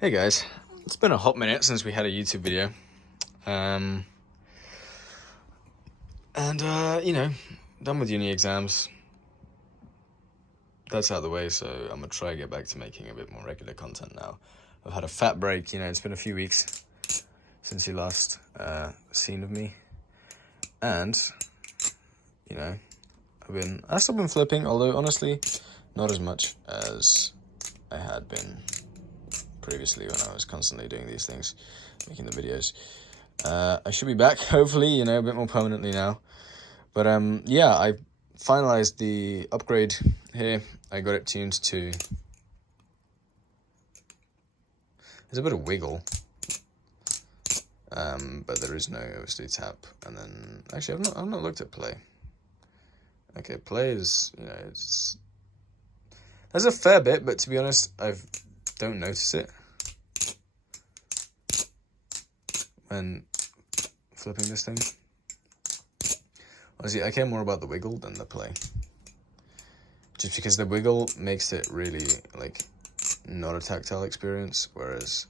Hey guys, it's been a hot minute since we had a YouTube video. Done with uni exams. That's out of the way, so I'm gonna try to get back to making a bit more regular content now. I've had a fat break, it's been a few weeks since you last seen of me. And, I've still been flipping, although honestly, not as much as I had been previously when I was constantly doing these things, making the videos. I should be back, hopefully, a bit more permanently now. But I finalized the upgrade here. I got it tuned to... There's a bit of wiggle. But there is no obviously tap. And then, actually, I've not looked at play. Okay, play is, there's a fair bit, but to be honest, I don't notice it when flipping this thing. Honestly, I care more about the wiggle than the play. Just because the wiggle makes it really, not a tactile experience, whereas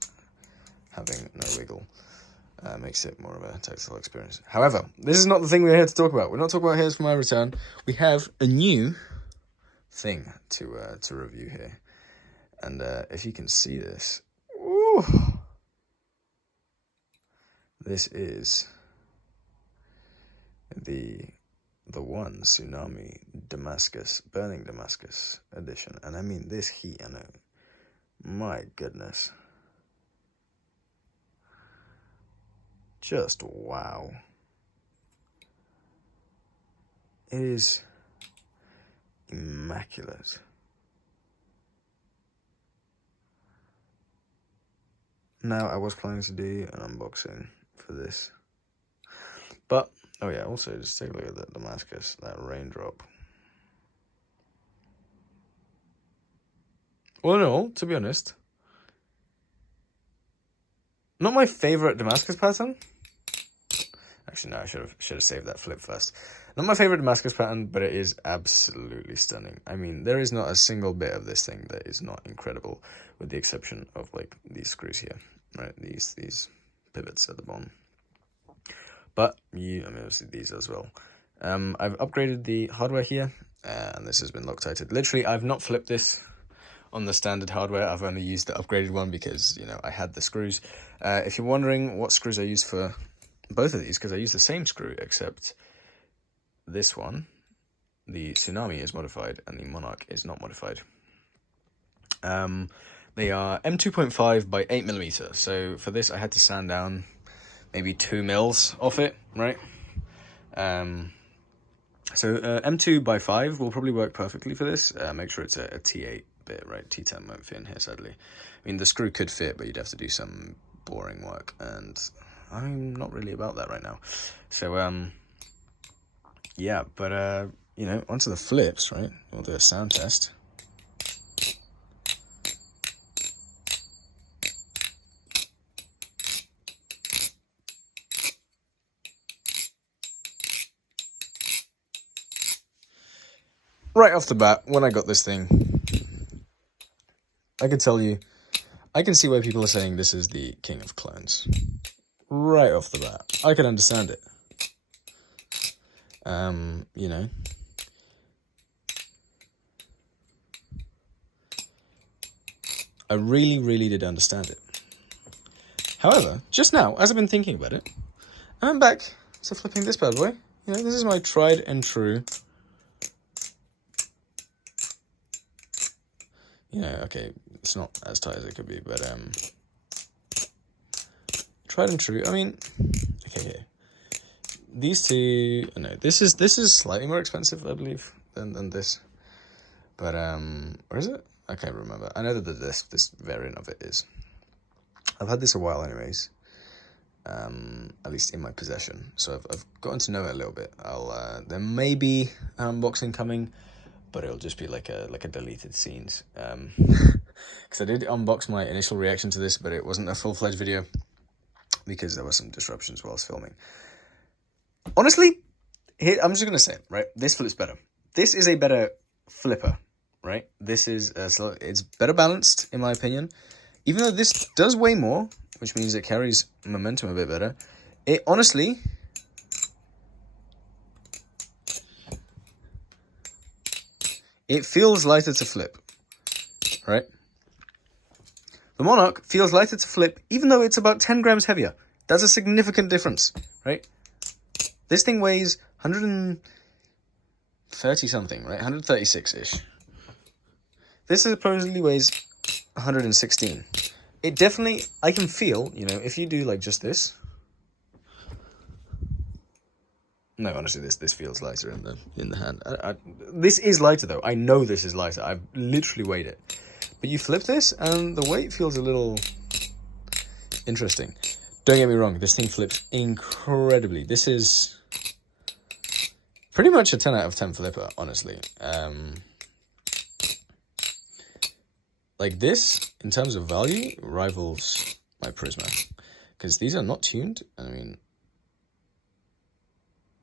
having no wiggle makes it more of a tactile experience. However, this is not the thing we're here to talk about. We're not talking about Here's For My Return. We have a new thing to review here. And if you can see this, ooh, this is TheOne Tsunami Damascus, Burning Damascus edition. And I mean, this heat, I know, my goodness. Just wow. It is immaculate. Now, I was planning to do an unboxing for this. But, oh yeah, also just take a look at that Damascus, that raindrop. Well, no, to be honest, not my favorite Damascus pattern. Actually, no, I should have saved that flip first. Not my favorite Damascus pattern, but it is absolutely stunning. I mean, there is not a single bit of this thing that is not incredible, with the exception of these screws here, right? These pivots at the bottom. But obviously these as well. I've upgraded the hardware here, and this has been Loctited. Literally, I've not flipped this on the standard hardware. I've only used the upgraded one because, I had the screws. If you're wondering what screws I use for both of these, because I use the same screw, except this one, the Tsunami, is modified, and the Monarch is not modified. They are M2.5 by 8mm. So for this, I had to sand down maybe 2 mils off it, right? So M2 by 5 will probably work perfectly for this. Make sure it's a T8 bit, right? T10 won't fit in here, sadly. I mean, the screw could fit, but you'd have to do some boring work, and I'm not really about that right now. So, yeah, but, onto the flips, right? We'll do a sound test. Right off the bat, when I got this thing, I can tell you, I can see why people are saying this is the king of clones. Right off the bat. I can understand it. I really, really did understand it. However, just now, as I've been thinking about it, I'm back to flipping this bad boy. This is my tried and true... okay, it's not as tight as it could be, but, tried and true. I mean, okay, here. These two, no, this is slightly more expensive, I believe, than this. But, or is it? I can't remember. I know that this variant of it is. I've had this a while anyways, at least in my possession. So I've gotten to know it a little bit. There may be an unboxing coming, but it'll just be like a deleted scenes. Because I did unbox my initial reaction to this, but it wasn't a full-fledged video because there were some disruptions whilst filming. Honestly, here, I'm just going to say it, right? This flips better. This is a better flipper, right? This is, it's better balanced, in my opinion. Even though this does weigh more, which means it carries momentum a bit better, it honestly... it feels lighter to flip, right? The Monarch feels lighter to flip, even though it's about 10 grams heavier. That's a significant difference, right? This thing weighs 130 something, right? 136-ish. This supposedly weighs 116. It definitely, I can feel, you know, if you do like just this. No, honestly, this feels lighter in the hand. This is lighter though. I know this is lighter. I've literally weighed it. But you flip this, and the weight feels a little interesting. Don't get me wrong. This thing flips incredibly. This is pretty much a 10 out of 10 flipper, honestly. Like this, in terms of value, rivals my Prisma. Because these are not tuned. I mean,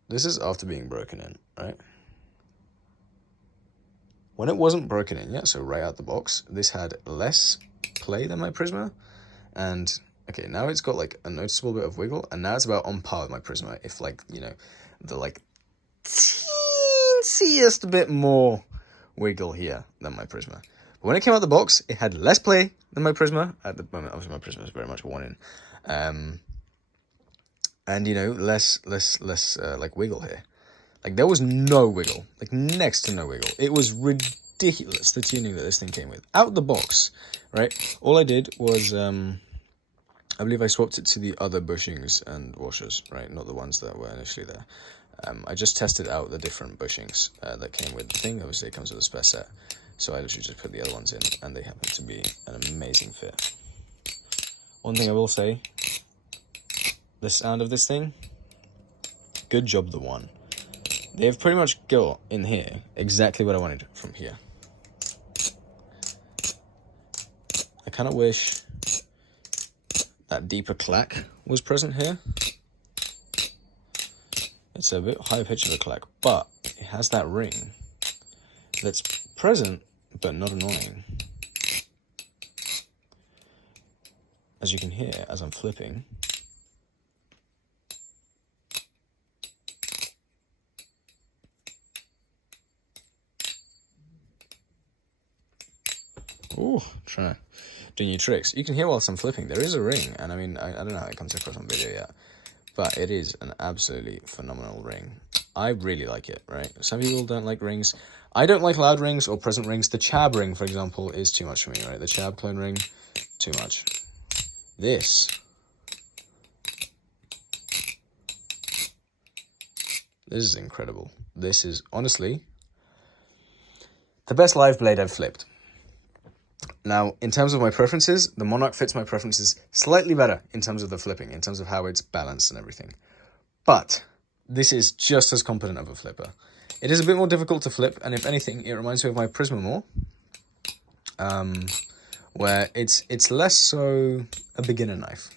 this is after being broken in, right? When it wasn't broken in yet, so right out the box, this had less play than my Prisma. And, okay, now it's got, like, a noticeable bit of wiggle. And now it's about on par with my Prisma. If, like, you know, the, like, teensiest bit more wiggle here than my Prisma. But when it came out the box, it had less play than my Prisma. At the moment, obviously, my Prisma is very much one in. And, you know, less like, wiggle here. Like, there was no wiggle. Like, next to no wiggle. It was ridiculous, the tuning that this thing came with. Out the box, right? All I did was, I believe I swapped it to the other bushings and washers, right? Not the ones that were initially there. I just tested out the different bushings that came with the thing. Obviously, it comes with a spare set. So I literally just put the other ones in, and they happen to be an amazing fit. One thing I will say, the sound of this thing, good job, TheOne. They've pretty much got in here exactly what I wanted from here. I kind of wish that deeper clack was present here. It's a bit higher pitch of a clack, but it has that ring that's present but not annoying. As you can hear as I'm flipping. Ooh, trying to do new tricks. You can hear whilst I'm flipping, there is a ring, and I mean, I don't know how it comes across on video yet, but it is an absolutely phenomenal ring. I really like it, right? Some people don't like rings. I don't like loud rings or present rings. The Chab ring, for example, is too much for me, right? The Chab clone ring, too much. This is incredible. This is, honestly, the best live blade I've flipped. Now, in terms of my preferences, the Monarch fits my preferences slightly better in terms of the flipping, in terms of how it's balanced and everything. But this is just as competent of a flipper. It is a bit more difficult to flip, and if anything, it reminds me of my Prisma more. Where it's less so a beginner knife.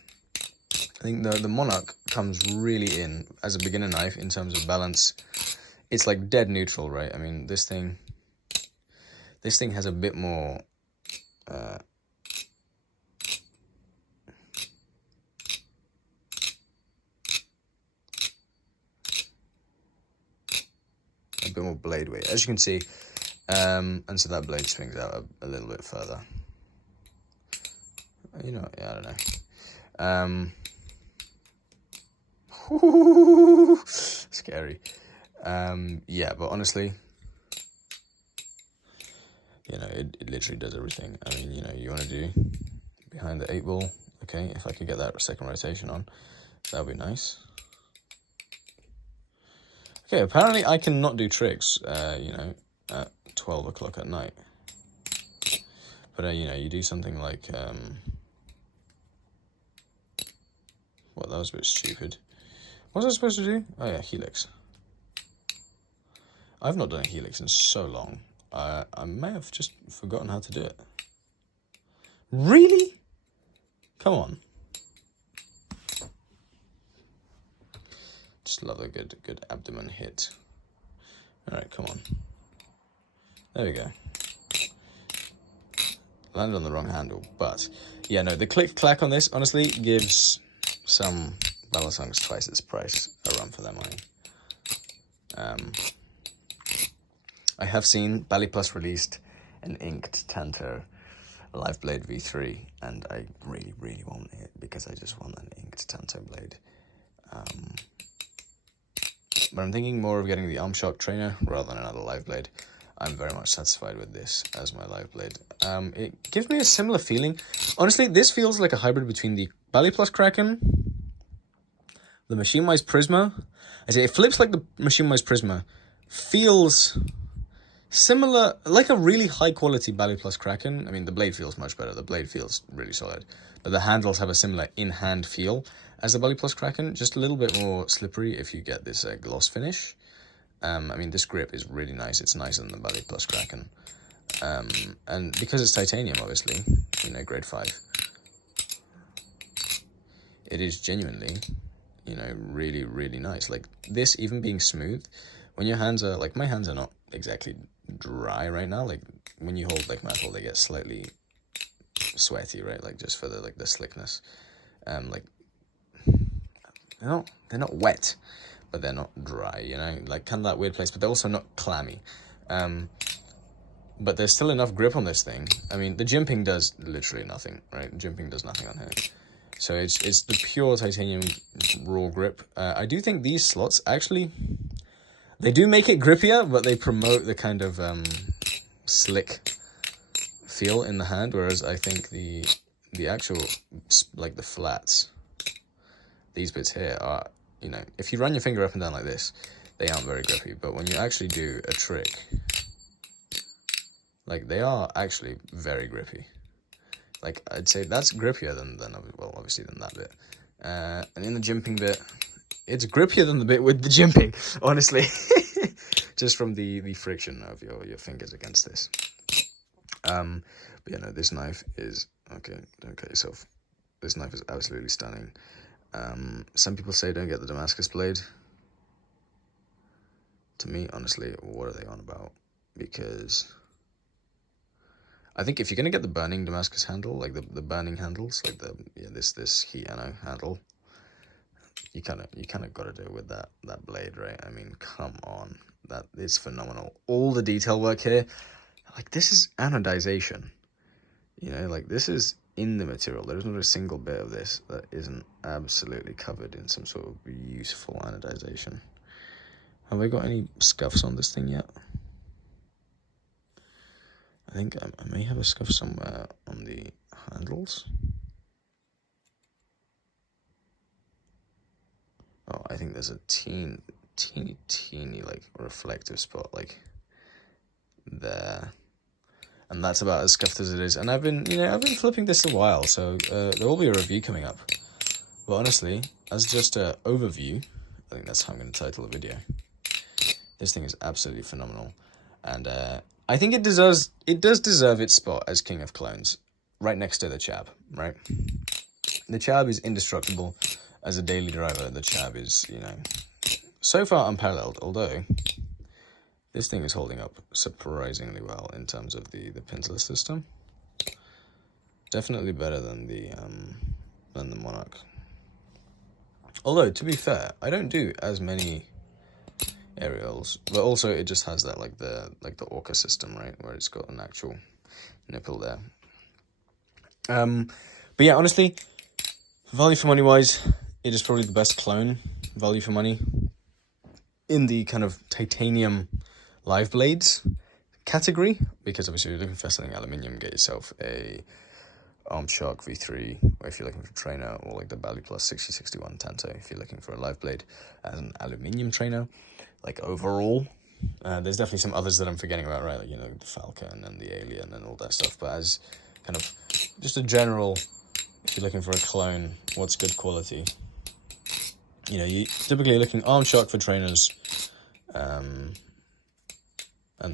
I think the Monarch comes really in as a beginner knife in terms of balance. It's like dead neutral, right? I mean, this thing has a bit more a bit more blade weight, as you can see, and so that blade swings out a little bit further. You know, yeah, I don't know. Scary. Yeah, but honestly, you know, it literally does everything. I mean, you know, you want to do behind the 8 ball. Okay, if I could get that second rotation on, that would be nice. Okay, apparently I cannot do tricks, you know, at 12 o'clock at night. But, you know, you do something like, well, that was a bit stupid. What was I supposed to do? Oh, yeah, helix. I've not done a helix in so long. I may have just forgotten how to do it. Really? Come on. Just love a good abdomen hit. All right, come on. There we go. landed on the wrong handle. But yeah, no, the click-clack on this honestly gives some Balancings twice its price a run for their money. I have seen Bally Plus released an inked Tanto Live Blade V3, and I really, really want it because I just want an inked Tanto blade. But I'm thinking more of getting the Arm Shock Trainer rather than another Live Blade. I'm very much satisfied with this as my Live Blade. It gives me a similar feeling. Honestly, this feels like a hybrid between the Bally Plus Kraken, the Machine Wise Prisma. I say it flips like the Machine Wise Prisma. Feels similar, like a really high quality Bally Plus Kraken. I mean, the blade feels much better. The blade feels really solid. But the handles have a similar in-hand feel as the Bally Plus Kraken. Just a little bit more slippery if you get this gloss finish. I mean, this grip is really nice. It's nicer than the Bally Plus Kraken. And because it's titanium, obviously, you know, grade 5. It is genuinely, you know, really, really nice. Like, this even being smooth, when your hands are, like, my hands are not exactly dry right now. Like, when you hold, like, metal, they get slightly sweaty, right? Like, just for the, like, the slickness. Like, they're not wet, but they're not dry, you know? Like, kind of that weird place, but they're also not clammy. But there's still enough grip on this thing. I mean, the jimping does literally nothing, right? Jimping does nothing on here. So it's the pure titanium raw grip. I do think these slots actually, they do make it grippier, but they promote the kind of slick feel in the hand. Whereas I think the actual, like the flats, these bits here are, you know, if you run your finger up and down like this, they aren't very grippy. But when you actually do a trick, like they are actually very grippy. Like, I'd say that's grippier than well, obviously than that bit. And in the jimping bit, it's grippier than the bit with the jimping, honestly. Just from the friction of your fingers against this. But yeah, no, this knife is, okay, don't cut yourself. This knife is absolutely stunning. Some people say don't get the Damascus blade. To me, honestly, what are they on about? Because I think if you're gonna get the burning Damascus handle, like the burning handles, like this heat anno handle, you kind of got to do it with that blade, right? I mean, come on, that is phenomenal. All the detail work here, like this is anodization, you know, like this is in the material. There's not a single bit of this that isn't absolutely covered in some sort of beautiful anodization. Have I got any scuffs on this thing yet? I think I may have a scuff somewhere on the handles. Oh, I think there's a teeny like reflective spot like there. And that's about as scuffed as it is. And I've been flipping this a while, so there will be a review coming up. But honestly, as just an overview, I think that's how I'm going to title the video. This thing is absolutely phenomenal. And I think it does deserve its spot as King of Clones, right next to the Chab, right? The Chab is indestructible. As a daily driver, the Chab is, you know, so far unparalleled, although this thing is holding up surprisingly well in terms of the pinsless system. Definitely better than the Monarch. Although, to be fair, I don't do as many aerials, but also it just has that like the Orca system, right, where it's got an actual nipple there. But yeah, honestly, value for money wise, it is probably the best clone value for money in the kind of titanium live blades category, because obviously if you're looking for something aluminium, get yourself a Arm Shock V3, or if you're looking for a trainer, or like the Bally Plus 6061 Tanto, if you're looking for a live blade as an aluminium trainer. Like overall, there's definitely some others that I'm forgetting about, right? Like, you know, the Falcon and the Alien and all that stuff. But as kind of just a general, if you're looking for a clone, what's good quality? You know, you typically looking Arm Shock for trainers, and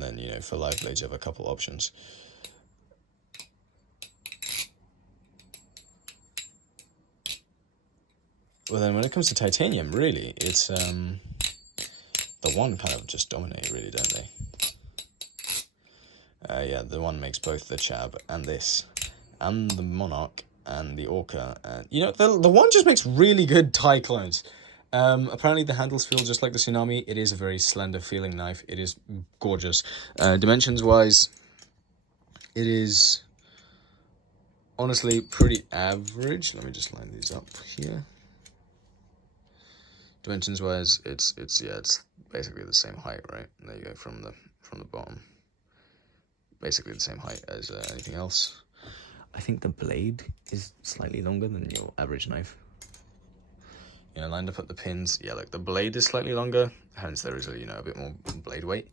then, you know, for live blades you have a couple options. Well, then when it comes to titanium, really, it's TheOne kind of just dominate, really, don't they? Yeah, TheOne makes both the Chab and this, and the Monarch and the Orca. And you know, the one just makes really good Thai clones. Apparently the handles feel just like the Tsunami. It is a very slender feeling knife. It is gorgeous. Dimensions wise, it is honestly pretty average. Let me just line these up here. Dimensions wise, it's basically the same height, right? There you go, from the bottom. Basically the same height as anything else. I think the blade is slightly longer than your average knife. You know, lined up at the pins, yeah, like the blade is slightly longer, hence there is a, you know, a bit more blade weight,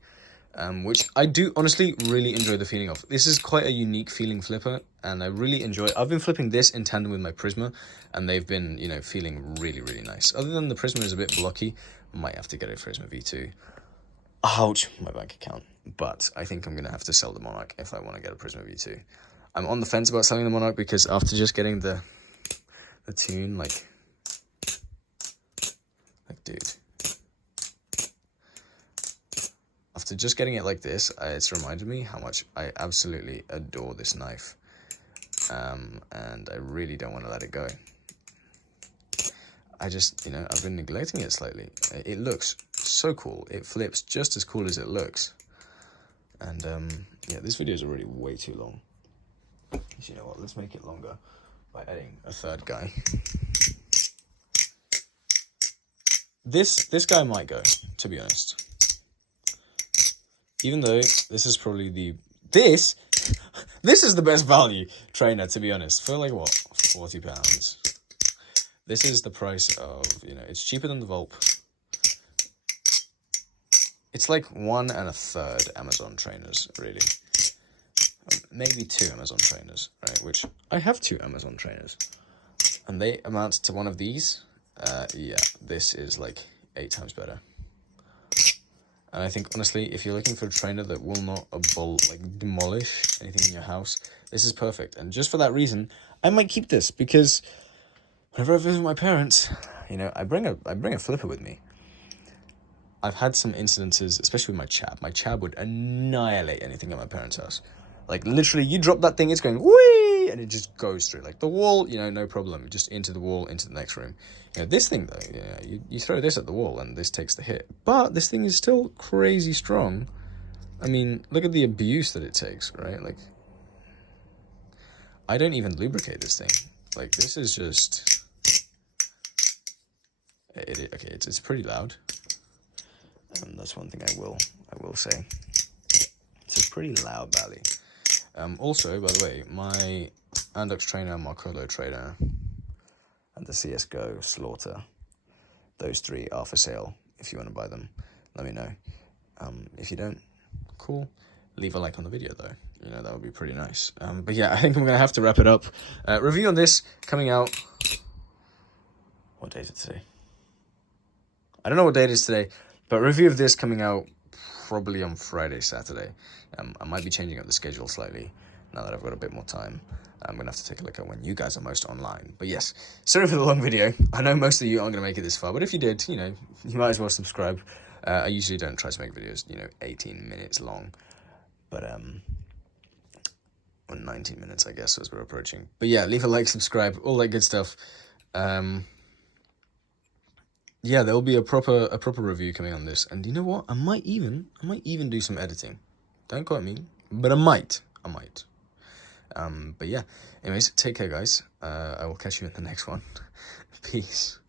which I do honestly really enjoy the feeling of. This is quite a unique feeling flipper, and I really enjoy it. I've been flipping this in tandem with my Prisma, and they've been, you know, feeling really, really nice. Other than the Prisma is a bit blocky, might have to get a Prisma V2. Ouch, my bank account. But I think I'm going to have to sell the Monarch if I want to get a Prisma V2. I'm on the fence about selling the Monarch because after just getting the tune, like dude, after just getting it like this, it's reminded me how much I absolutely adore this knife, and I really don't want to let it go. I just, you know, I've been neglecting it slightly. It looks so cool. It flips just as cool as it looks. And yeah, this video is already way too long. So you know what, let's make it longer by adding a third guy. This guy might go, to be honest. Even though this is probably this is the best value trainer, to be honest, for like what, £40. This is the price of, you know, it's cheaper than the Volp. It's like 1 1/3 Amazon trainers, really. Maybe 2 Amazon trainers, right? Which I have 2 Amazon trainers, and they amount to one of these. Yeah, this is like 8 times better. And I think, honestly, if you're looking for a trainer that will not demolish anything in your house, this is perfect. And just for that reason, I might keep this, because whenever I visit my parents, you know, I bring a flipper with me. I've had some incidences, especially with my Chab. My Chab would annihilate anything at my parents' house. Like, literally, you drop that thing, it's going, whee, and it just goes through. Like, the wall, you know, no problem. Just into the wall, into the next room. You know, this thing, though, you know, you throw this at the wall, and this takes the hit. But this thing is still crazy strong. I mean, look at the abuse that it takes, right? Like, I don't even lubricate this thing. Like, this is just... Okay, it's pretty loud. That's one thing I will say. It's a pretty loud valley. Also, by the way, my Andux trainer, Marcolo trainer, and the CSGO Slaughter, those 3 are for sale. If you want to buy them, let me know. If you don't, cool. Leave a like on the video, though. You know, that would be pretty nice. But yeah, I think I'm going to have to wrap it up. Review on this coming out... What day is it today? I don't know what day it is today, but review of this coming out probably on Friday, Saturday. I might be changing up the schedule slightly now that I've got a bit more time. I'm going to have to take a look at when you guys are most online. But yes, sorry for the long video. I know most of you aren't going to make it this far, but if you did, you know, you might as well subscribe. I usually don't try to make videos, you know, 18 minutes long. But, or 19 minutes, I guess, as we're approaching. But yeah, leave a like, subscribe, all that good stuff. Yeah, there'll be a proper review coming on this, and you know what? I might even do some editing. Don't quote me, but I might. But yeah. Anyways, take care, guys. I will catch you in the next one. Peace.